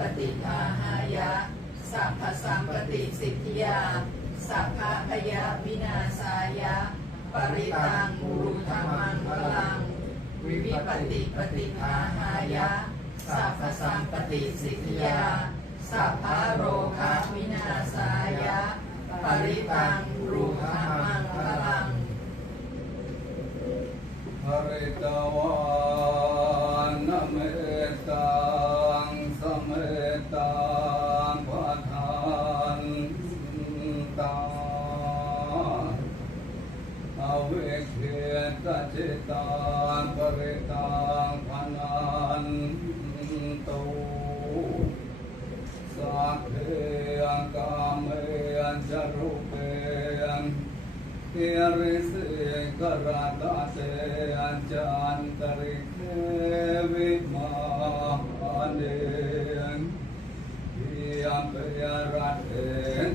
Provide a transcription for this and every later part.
ปฏิภาหายะ สัพพสัมปติสิทธิยา สัพพะพยาวินาศายะ ปริตังรูธรรมังพลัง วิปติปฏิภาหายะ สัพพสัมปติสิทธิยา สัพพะโรคะวินาศายะ ปริตังรูธรรมังพลังห เกริสิกราตาเตอัญจันตริเทวิมาเนยังเปยรัตเต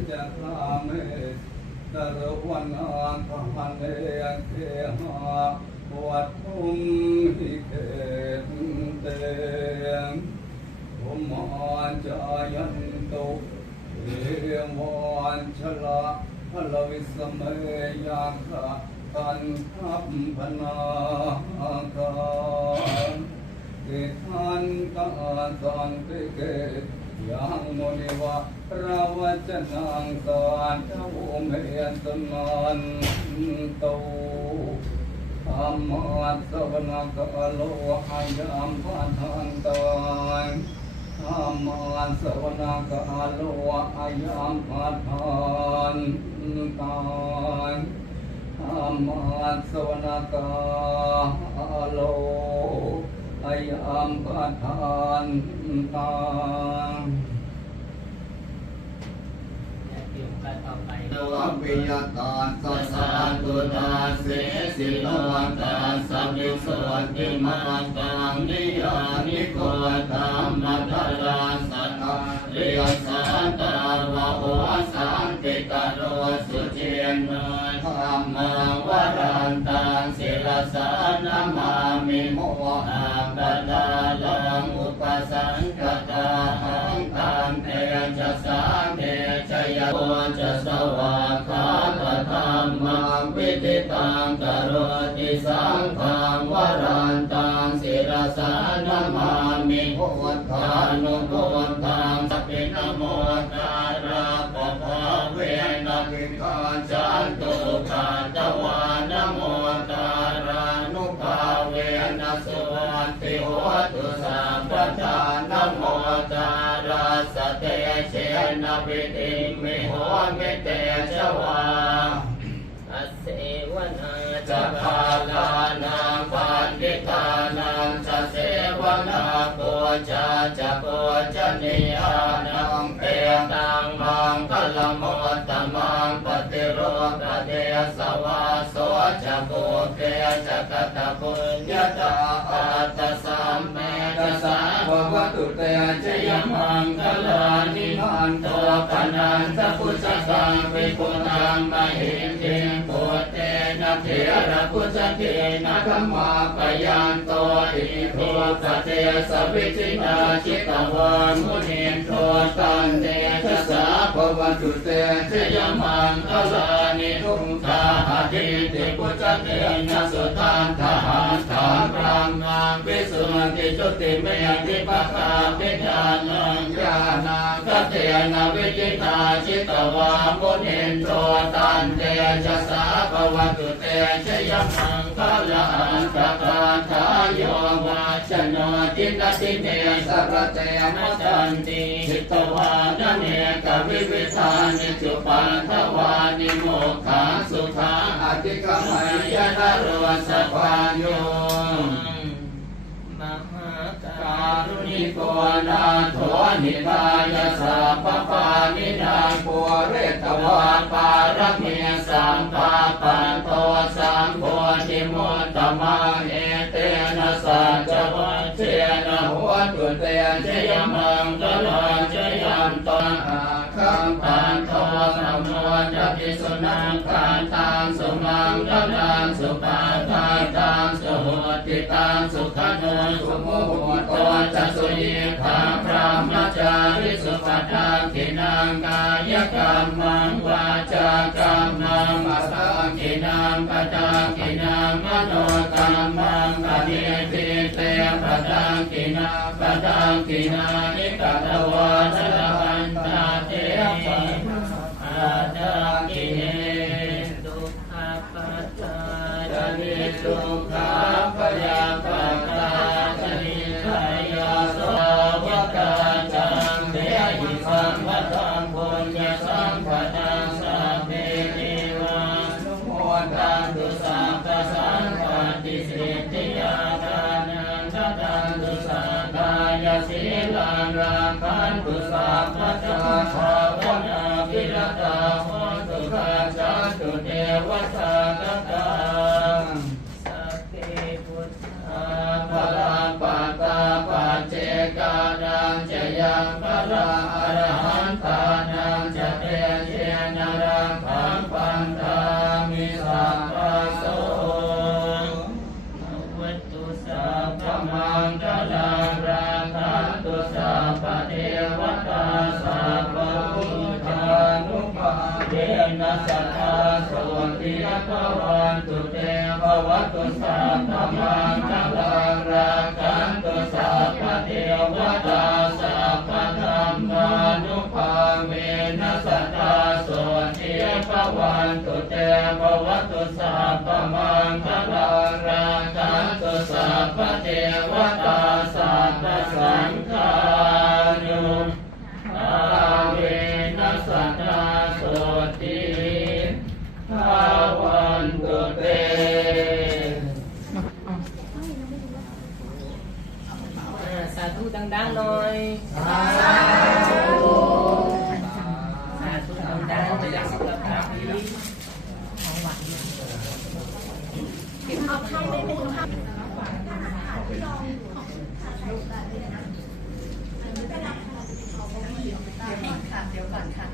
จักขาเมตรวันอังคันเอนเทหาวัดทุมหิเกตเตงภูมอันจายันตุเอวันชละ พลวิสเมยาคะกันทัพพนาการเกทันกาสันติเกยังโมนิวะราวัจนังสานทวเมยสมันโตธรรมัสสวนกาโลหายามพันธันตาน ธรรมันสวนากาโลหายามพันธันตานธรรมันสวนากาโลหายามพันธันตานตวปิยตาสัสสะตุตาเสสิโลตาสัพพิสวัติมาตังนิยานิโกตา ยสันตราวะโหสันติกโรสุเจนะธรรมังวรันตังศิลสานามามิโมหังปตาลังอุปสังกตาหังตันเตจะสาเทชยโกจะสวากขาตธรรมังวิติตังกโรติสังฆังวรันตังศิรสานามามิโมหทานุโมทัง สุวัตติโหตุสัพพทานนโมตาราสเตเชนะวิติมิโหมิเตชวาอเสวนาจะพาลานังปันติตานังจะเสวนาโกจะจะโกจะนิยานังเปตังมังคลโมตตมั จะโกเกจะกตะปุญญาตาปัตตสัมเมตสาภวตุเตชยมังคลานิมันโตปนันทพุชสังวิปุตังมหินเทโพเต เถระพุชเทนะธรรมาปยันโตอิโทปเทสวิจินาชิตวามุนีโทตันเตชะสาภวันตุเตชยมังคลานิทุงคาหะทิติพุชเทนะสุตันทหารถามพรังนางวิสุทธิจุติเมติปะคาปิญาณังญาณังคเทนะวิจิตาชิตวามุนีโทตันเตชะสาภวันตุเตตชยมังคลาตะกาทายโยวาชโนตินติเมสรเตมตันติจิตวานเนกวิวิธานิจุปันทวานิโมขาสุขาอธิกรรมยนารวสะพานโย มหากกาาลุณิ โกนาโถนิทายาสัพพปานินาปัวเรตวาปารเมียสัมปาปันโตสัมโพธิมุตตมาเอเตนะสัจวัตเจนะหัวตุเตชยมังกลังชยันตังอาคังปันโทสมโนจติสุนังคันตังสุมังกลังสุปาทาตังสุหติตังสุขโนสุโมหโตาริสุปทังกินังกายกรรมังวาจากรรมังอัตตังกินังปตังกินังมโนกรรมังปณิทิเตปตังกินังปตังกินานิกัตวาชลหันตาเตอาตังกิเนทุกขปัจจาจะมีสุขา รังคันตุสาพพะจังภาวนาภิรตาโหตุขาจาตุเทวสา เทวตาสัพพะสังฆานุภาเวนัสสัทธาโสติภาวันตุเตสาธุดังๆหน่อยสาธุดังๆจะได้สุขภาพดีค่ะเดี๋ยวก่อนค่ะ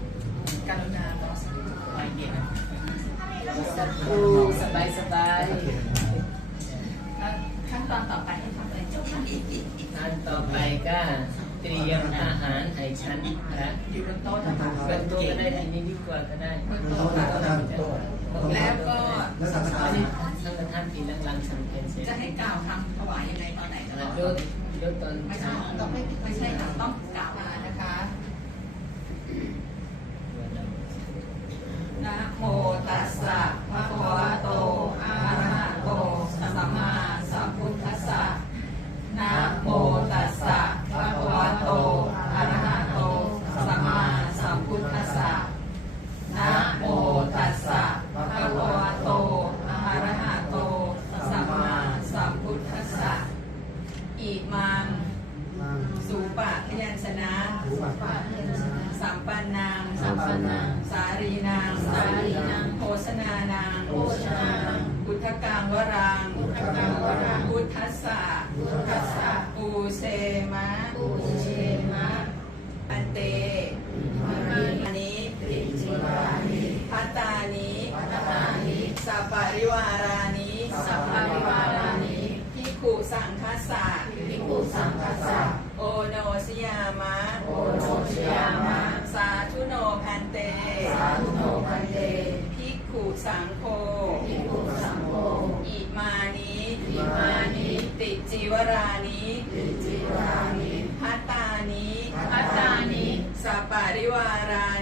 กรุณารอสักครู่ สักครูสบายสบาย แล้ว ขั้นตอนต่อไปให้ทำอะไรเจ้าค่ะอันต่อไปก็เตรียมอาหารให้ฉันนะอยู่บนโต๊ะนะคะเป็นตัวก็ได้ทีนี้ดีกว่าก็ได้บนโต๊ะค่ะแล้วก็สังฆทานสังฆทานทีหลังๆสังเกตเสร็จจะให้กล่าวคำถวายยังไงตอนไหนจะแล้วบอกยศยศตอนไม่ใช่เช้าต้องไม่ไม่ใช่ค่ะต้องกล่าวมานะคะ นะโมตัสสะภะคะวะโต อะระหะโต สัมมาสัมพุทธัสสะ นะโมตัสสะภะคะวะโต อะระหะโต สัมมาสัมพุทธัสสะ นะโมตัสสะภะคะวะโต อะระหะโต สัมมาสัมพุทธัสสะ อิมัง สุปะพยัญชนะ สัมปันนางสัมปันนางสารีนางสารีนางโภชนานางโภชนานางพุทธกังวรัง พุทธกังวรังพุทธัสสะพุทธัสสะปูเชมะปูเชมะ อันเต วรานิติจิวรานิพัตตานิพัตตานิสัปปะริวารา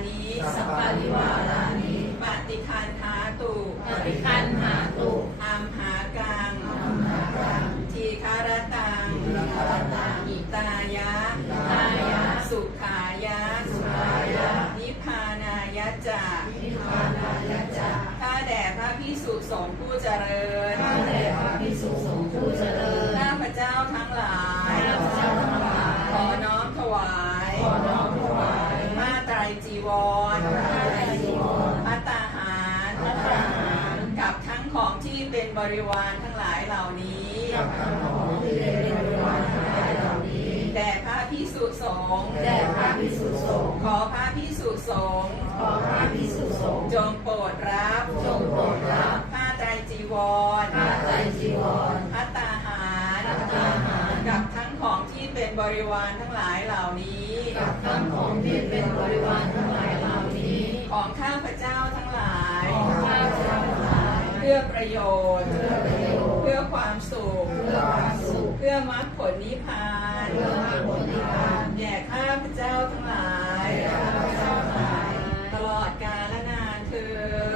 เป็นบริวารทั้งหลายเหล่านี้กับทั้งของที่เป็นบริวารทั้งหลายเหล่านี้แด่พระพิสุสงฆ์แด่พระภิกษุสงฆ์ขอพระพิสุสงฆ์ขอพระภิกษุสงฆ์จงโปรดรับจงโปรดรับผ้าไตรจีวรผ้าไตรจีวรพัตตาหารภัตตาหารกับทั้งของที่เป็นบริวารทั้งหลายเหล่านี้ กับทั้งของที่เป็นบริวารทั้งหลายเหล่านี้ ของข้าพเจ้าทั้งหลายของ เพื่อประโยชน์เพื่อประโยชน์ เพื่อความสุขเพื่อความสุขเพื่อมรรคผลนิพพานเพื่อมรรคผลนิพพานแด่ข้าพเจ้าทั้งหลายแด่ข้าพเจ้าทั้งหลายตลอดกาลนานเธอ